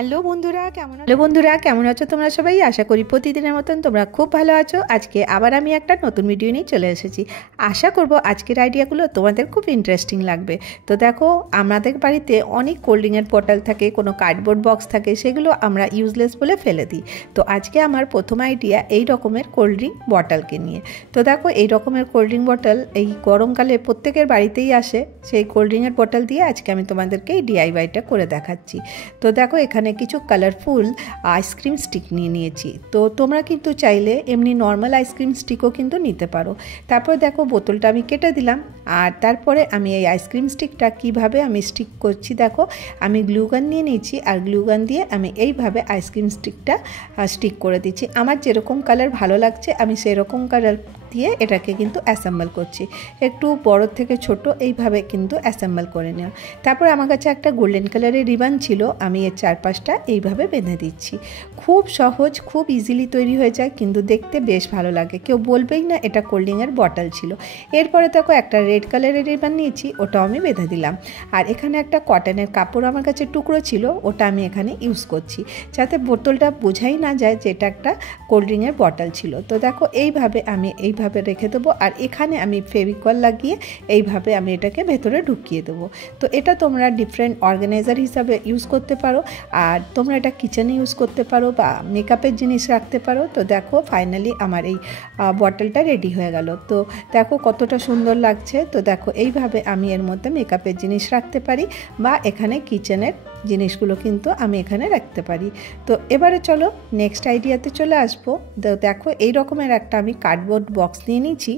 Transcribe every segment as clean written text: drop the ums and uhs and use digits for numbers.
বন্ধুরা কেমন আছো তোমরা সবাই? আশা করি প্রতিদিনের মতন তোমরা খুব ভালো আছো। আজকে আবার আমি একটা নতুন ভিডিও নিয়ে চলে এসেছি। আশা করব আজকের আইডিয়াগুলো তোমাদের খুব ইন্টারেস্টিং লাগবে। তো দেখো, আমাদের বাড়িতে অনেক কোল্ড ড্রিঙ্কের বটল থাকে, কোনো কার্ডবোর্ড বক্স থাকে, সেগুলো আমরা ইউজলেস বলে ফেলে দিই। তো আজকে আমার প্রথম আইডিয়া এই রকমের কোল্ড ড্রিঙ্ক বটলকে নিয়ে। তো দেখো, এই রকমের কোল্ড ড্রিঙ্ক বটল এই গরমকালে প্রত্যেকের বাড়িতেই আসে। সেই কোল্ড ড্রিঙ্কের বটল দিয়ে আজকে আমি তোমাদেরকে এই ডিআইওয়াইটা করে দেখাচ্ছি। তো দেখো, এখানে কিছু কালারফুল আইসক্রিম স্টিক নিয়ে নিয়েছি। তো তোমরা কিন্তু চাইলে এমনি নর্মাল আইসক্রিম স্টিকও কিন্তু নিতে পারো। তারপর দেখো, বোতলটা আমি কেটে দিলাম। আর তারপরে আমি এই আইসক্রিম স্টিকটা কিভাবে আমি স্টিক করছি দেখো, আমি গ্লুগান নিয়ে নিয়েছি। আর গ্লুগান দিয়ে আমি এইভাবে আইসক্রিম স্টিকটা স্টিক করে দিচ্ছি। আমার যেরকম কালার ভালো লাগছে আমি সেরকম কালার দিয়ে এটাকে কিন্তু অ্যাসেম্বল করছি। একটু বড় থেকে ছোট এইভাবে কিন্তু অ্যাসেম্বল করে নেওয়া। তারপর আমার কাছে একটা গোল্ডেন কালারের রিবান ছিল, আমি এর চারপাশটা এইভাবে বেঁধে দিচ্ছি। খুব সহজ, খুব ইজিলি তৈরি হয়ে যায়, কিন্তু দেখতে বেশ ভালো লাগে। কেউ বলবেই না এটা কোল্ড ড্রিঙ্কের বটল ছিল। এরপরে দেখো, একটা রেড কালারের রিবান নিয়েছি, ওটাও আমি বেঁধে দিলাম। আর এখানে একটা কটনের কাপড় আমার কাছে টুকরো ছিল, ওটা আমি এখানে ইউজ করছি, যাতে বোতলটা বোঝাই না যায় যে এটা একটা কোল্ড ড্রিঙ্কের বটল ছিল। তো দেখো, এইভাবে আমি এইভাবে রেখে দেবো। আর এখানে আমি ফেভিকল লাগিয়ে এইভাবে আমি এটাকে ভেতরে ঢুকিয়ে দেবো। তো এটা তোমরা ডিফারেন্ট অর্গানাইজার হিসাবে ইউজ করতে পারো, আর তোমরা এটা কিচেনে ইউজ করতে পারো বা মেকআপের জিনিস রাখতে পারো। তো দেখো, ফাইনালি আমার এই বটলটা রেডি হয়ে গেল। তো দেখো কতটা সুন্দর লাগছে। তো দেখো, এইভাবে আমি এর মধ্যে মেকআপের জিনিস রাখতে পারি বা এখানে কিচেনের জিনিসগুলো কিন্তু আমি এখানে রাখতে পারি। তো এবারে চলো নেক্সট আইডিয়াতে চলে আসবো। তো দেখো, এই রকমের একটা আমি কার্ডবোর্ড বক্স নিয়ে নিয়েছি।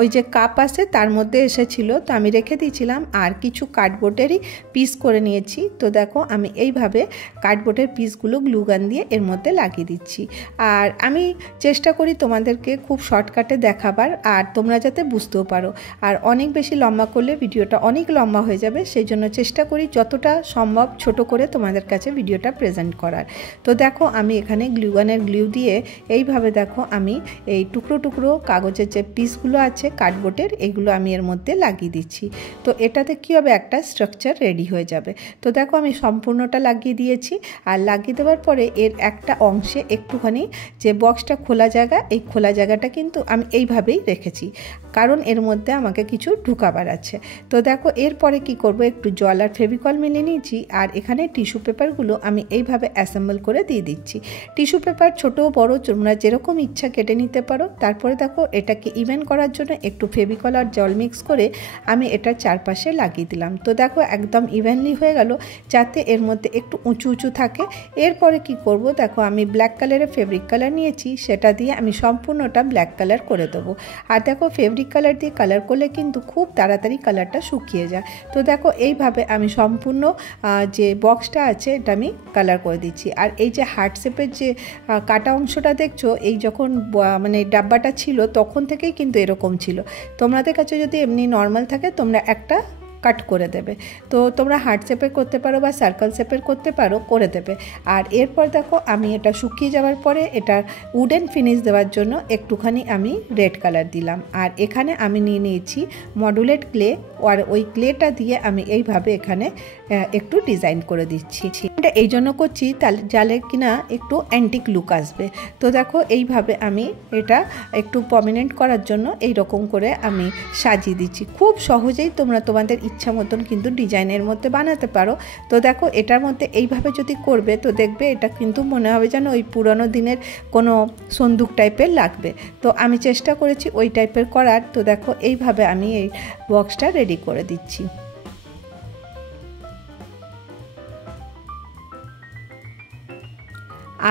ওই যে কাপ আছে তার মধ্যে এসেছিলো, তো আমি রেখে দিয়েছিলাম। আর কিছু কার্ডবোর্ডেরই পিস করে নিয়েছি। তো দেখো, আমি এইভাবে কার্ডবোর্ডের পিসগুলো গ্লুগান দিয়ে এর মধ্যে লাগিয়ে দিচ্ছি। আর আমি চেষ্টা করি তোমাদেরকে খুব শর্টকাটে দেখাবার, আর তোমরা যাতে বুঝতেও পারো। আর অনেক বেশি লম্বা করলে ভিডিওটা অনেক লম্বা হয়ে যাবে, সেই জন্য চেষ্টা করি যতটা সম্ভব ছোট করে তোমাদের কাছে ভিডিওটা প্রেজেন্ট করার। তো দেখো, আমি এখানে গ্লুগানের গ্লু দিয়ে এইভাবে দেখো আমি এই টুকরো টুকরো কাগজের যে পিসগুলো আছে কার্ডবোর্ডের, এগুলো আমি এর মধ্যে লাগিয়ে দিচ্ছি। তো এটাতে কী হবে, একটা স্ট্রাকচার রেডি হয়ে যাবে। তো দেখো, আমি সম্পূর্ণটা লাগিয়ে দিয়েছি। আর লাগিয়ে দেওয়ার পরে এর একটা অংশে একটুখানি যে বক্সটা খোলা জায়গা, এই খোলা জায়গাটা কিন্তু আমি এইভাবেই রেখেছি, কারণ এর মধ্যে আমাকে কিছু ঢুকাবার আছে। তো দেখো, এরপরে কি করব, একটু জল আর ফেভিকল মিলিয়ে নিয়েছি। আর এখানে টিস্যু পেপারগুলো আমি এইভাবে অ্যাসেম্বল করে দিয়ে দিচ্ছি। টিস্যু পেপার ছোটো বড়ো তোমরা যেরকম ইচ্ছা কেটে নিতে পারো। তারপরে দেখো, এটাকে ইভেন করার জন্য একটু ফেভিকল আর জল মিক্স করে আমি এটার চারপাশে লাগিয়ে দিলাম। তো দেখো, একদম ইভেনলি হয়ে গেল, যাতে এর মধ্যে একটু উঁচু উঁচু থাকে। এরপরে কি করব, দেখো আমি ব্ল্যাক কালারের ফেব্রিক কালার নিয়েছি, সেটা দিয়ে আমি সম্পূর্ণটা ব্ল্যাক কালার করে দেবো। আর দেখো, ফেব্রিক কালার দিয়ে কালার করলে কিন্তু খুব তাড়াতাড়ি কালারটা শুকিয়ে যায়। তো দেখো, এইভাবে আমি সম্পূর্ণ যে বক্সটা আছে এটা আমি কালার করে দিচ্ছি। আর এই যে হার্ট শেপের যে কাটা অংশটা দেখছো, এই যখন মানে ডাব্বাটা ছিল তখন থেকেই কিন্তু এরকম ছিল। তোমাদের কাছে যদি এমনি নর্মাল থাকে তোমরা একটা কাট করে দেবে। তো তোমরা হার্ট শেপের করতে পারো বা সার্কেল শেপের করতে পারো, করে দেবে। আর এরপর দেখো, আমি এটা শুকিয়ে যাওয়ার পরে এটার উডেন ফিনিশ দেওয়ার জন্য একটুখানি আমি রেড কালার দিলাম। আর এখানে আমি নিয়ে নিয়েছি মডুলেট ক্লে, আর ওই ক্লেটা দিয়ে আমি এইভাবে এখানে একটু ডিজাইন করে দিচ্ছি। এটা এই জন্য করছি যাতে কিনা একটু অ্যান্টিক লুক আসবে। তো দেখো, এইভাবে আমি এটা একটু প্রমিনেন্ট করার জন্য এই রকম করে আমি সাজিয়ে দিচ্ছি। খুব সহজেই তোমরা তোমাদের ইচ্ছা মতন কিন্তু ডিজাইনের মধ্যে বানাতে পারো। তো দেখো, এটার মধ্যে এইভাবে যদি করবে তো দেখবে এটা কিন্তু মনে হবে যেন ওই পুরনো দিনের কোনো সন্দুক টাইপের লাগবে। তো আমি চেষ্টা করেছি ওই টাইপের করার। তো দেখো, এইভাবে আমি এই বক্সটা রেডি করে দিচ্ছি।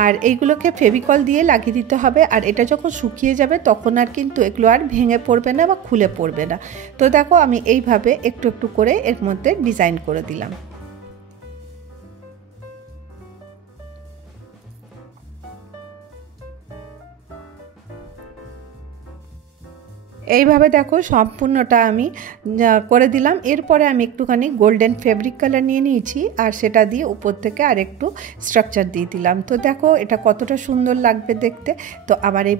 আর এইগুলোকে ফেভিকল দিয়ে লাগিয়ে দিতে হবে। আর এটা যখন শুকিয়ে যাবে তখন আর কিন্তু এগুলো আর ভেঙে পড়বে না বা খুলে পড়বে না। তো দেখো, আমি এইভাবে একটু একটু করে এর মধ্যে ডিজাইন করে দিলাম। এইভাবে দেখো সম্পূর্ণটা আমি করে দিলাম। এরপরে আমি একটুখানি গোল্ডেন ফেব্রিক কালার নিয়ে নিয়েছি আর সেটা দিয়ে উপর থেকে আর একটু স্ট্রাকচার দিয়ে দিলাম। তো দেখো এটা কতটা সুন্দর লাগবে দেখতে। তো আবার এই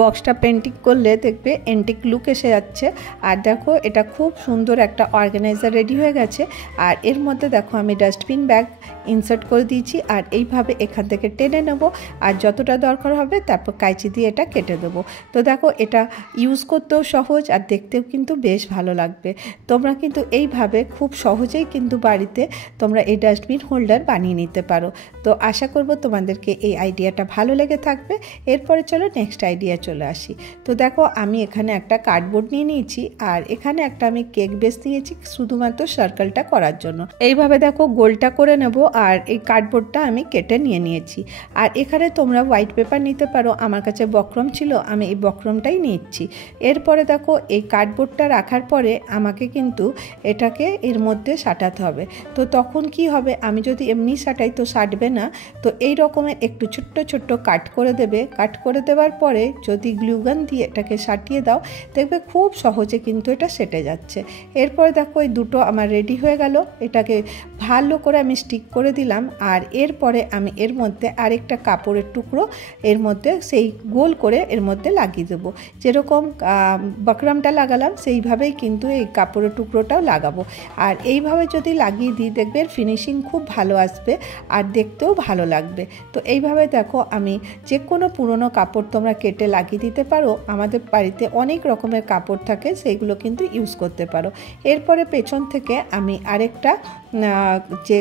বক্সটা পেন্টিং করলে দেখবে এন্টিক লুক এসে যাচ্ছে। আর দেখো এটা খুব সুন্দর একটা অর্গানাইজার রেডি হয়ে গেছে। আর এর মধ্যে দেখো আমি ডাস্টবিন ব্যাগ ইনসার্ট করে দিয়েছি আর এইভাবে এখান থেকে টেনে নেব আর যতটা দরকার হবে তারপর কাঁচি দিয়ে এটা কেটে দেবো। তো দেখো এটা ইউজ করতেও সহজ আর দেখতেও কিন্তু বেশ ভালো লাগবে। তোমরা কিন্তু এইভাবে খুব সহজেই কিন্তু বাড়িতে তোমরা এই ডাস্টবিন হোল্ডার বানিয়ে নিতে পারো। তো আশা করব তোমাদেরকে এই আইডিয়াটা ভালো লেগে থাকবে। এরপরে চলো নেক্সট আইডিয়া চলে আসি। তো দেখো আমি এখানে একটা কার্ডবোর্ড নিয়ে নিয়েছি আর এখানে একটা আমি কেক বেস নিয়েছি শুধুমাত্র সার্কেলটা করার জন্য। এইভাবে দেখো গোলটা করে নেব আর এই কার্ডবোর্ডটা আমি কেটে নিয়ে নিয়েছি। আর এখানে তোমরা হোয়াইট পেপার নিতে পারো, আমার কাছে বক্রম ছিল আমি এই বক্রমটাই নিচ্ছি। এরপরে দেখো এই কার্ডবোর্ডটা রাখার পরে আমাকে কিন্তু এটাকে এর মধ্যে সাঁটাতে হবে। তো তখন কি হবে, আমি যদি এমনি সাঁটাই তো সাঁটবে না। তো এই রকমের একটু ছোট্ট ছোট্ট কাট করে দেবে। কাট করে দেওয়ার পরে যদি গ্লুগান দিয়ে এটাকে সাঁটিয়ে দাও দেখবে খুব সহজে কিন্তু এটা সেটে যাচ্ছে। এরপরে দেখো এই দুটো আমার রেডি হয়ে গেল। এটাকে ভালো করে আমি স্টিক করে দিলাম আর এরপরে আমি এর মধ্যে আরেকটা কাপড়ের টুকরো এর মধ্যে সেই গোল করে এর মধ্যে লাগিয়ে দেবো। যেরকম বকরমটা লাগালাম সেইভাবেই কিন্তু এই কাপড়ের টুকরোটাও লাগাবো। আর এইভাবে যদি লাগিয়ে দিই দেখবে এর ফিনিশিং খুব ভালো আসবে আর দেখতেও ভালো লাগবে। তো এইভাবে দেখো আমি যে কোনো পুরনো কাপড় তোমরা কেটে লাগিয়ে দিতে পারো। আমাদের বাড়িতে অনেক রকমের কাপড় থাকে, সেইগুলো কিন্তু ইউজ করতে পারো। এরপরে পেছন থেকে আমি আরেকটা যে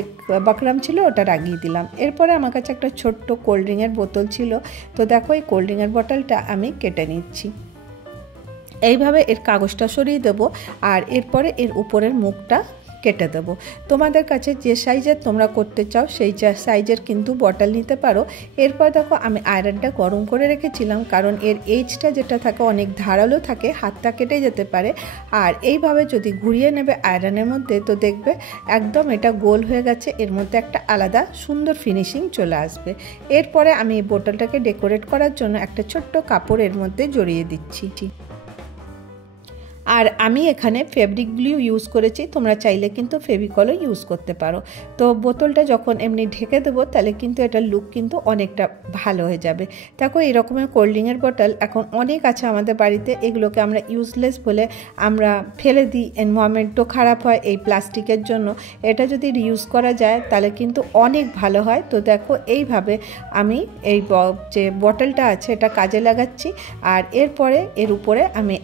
বকরম ছিল ওটা লাগিয়ে দিলাম। এরপরে আমার কাছে একটা ছোট্ট কোল্ড ড্রিঙ্কের বোতল ছিল। তো দেখো এই কোল্ড ড্রিঙ্কের বোতলটা আমি কেটে নিচ্ছি। এইভাবে এর কাগজটা সরিয়ে দেবো আর এরপরে এর উপরের মুখটা কেটে দেবো। তোমাদের কাছে যে সাইজের তোমরা করতে চাও সেই সাইজের কিন্তু বটল নিতে পারো। এরপর দেখো আমি আয়রনটা গরম করে রেখেছিলাম, কারণ এর এজটা যেটা থাকে অনেক ধারালো থাকে, হাতটা কেটে যেতে পারে। আর এইভাবে যদি ঘুরিয়ে নেবে আয়রনের মধ্যে তো দেখবে একদম এটা গোল হয়ে গেছে, এর মধ্যে একটা আলাদা সুন্দর ফিনিশিং চলে আসবে। এরপরে আমি এই বোতলটাকে ডেকোরেট করার জন্য একটা ছোট্ট কাপড় এর মধ্যে জড়িয়ে দিচ্ছি। আর আমি এখানে ফেব্রিক গ্লু ইউজ করেছি, তোমরা চাইলে কিন্তু ফেভিকলও ইউজ করতে পারো। তো বোতলটা যখন এমনি ঢেকে দেবো তাহলে কিন্তু এটার লুক কিন্তু অনেকটা ভালো হয়ে যাবে। দেখো এরকমের কোল্ড ড্রিঙ্কের বোতল এখন অনেক আছে আমাদের বাড়িতে, এগুলোকে আমরা ইউজলেস বলে আমরা ফেলে দিই, এনভায়রনমেন্টও খারাপ হয় এই প্লাস্টিকের জন্য। এটা যদি রিউজ করা যায় তাহলে কিন্তু অনেক ভালো হয়। তো দেখো এইভাবে আমি এই যে বটলটা আছে এটা কাজে লাগাচ্ছি আর এরপরে এর উপরে আমি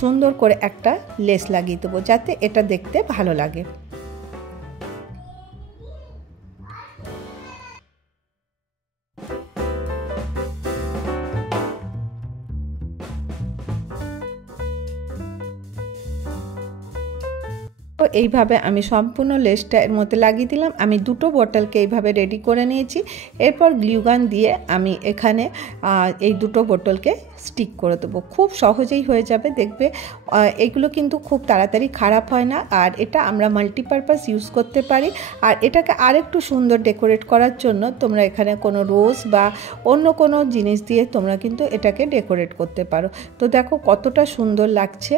সুন্দর করে একটা লেস লাগিয়ে দেবো যাতে এটা দেখতে ভালো লাগে। তো এইভাবে আমি সম্পূর্ণ লেসটা এর মধ্যে লাগিয়ে দিলাম। আমি দুটো বোতলকে এইভাবে রেডি করে নিয়েছি। এরপর গ্লুগান দিয়ে আমি এখানে এই দুটো বোতলকে স্টিক করে দেবো। খুব সহজেই হয়ে যাবে, দেখবে এগুলো কিন্তু খুব তাড়াতাড়ি খারাপ হয় না। আর এটা আমরা মাল্টিপারপাস ইউজ করতে পারি। আর এটাকে আরেকটু সুন্দর ডেকোরেট করার জন্য তোমরা এখানে কোনো রোজ বা অন্য কোনো জিনিস দিয়ে তোমরা কিন্তু এটাকে ডেকোরেট করতে পারো। তো দেখো কতটা সুন্দর লাগছে।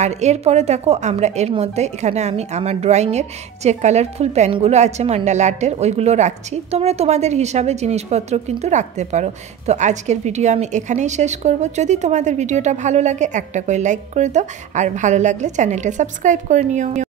আর এরপরে দেখো আমরা এর মধ্যে এখানে আমি আমার ড্রয়িংয়ের যে কালারফুল পেনগুলো আছে মান্ডালা আর্টের ওইগুলো রাখছি। তোমরা তোমাদের হিসাবে জিনিসপত্র কিন্তু রাখতে পারো। তো আজকের ভিডিও আমি এখানেই শেষ করব। যদি তোমাদের ভিডিওটা ভালো লাগে একটা করে লাইক করে দাও আর ভালো লাগলে চ্যানেলটা সাবস্ক্রাইব করে নিও।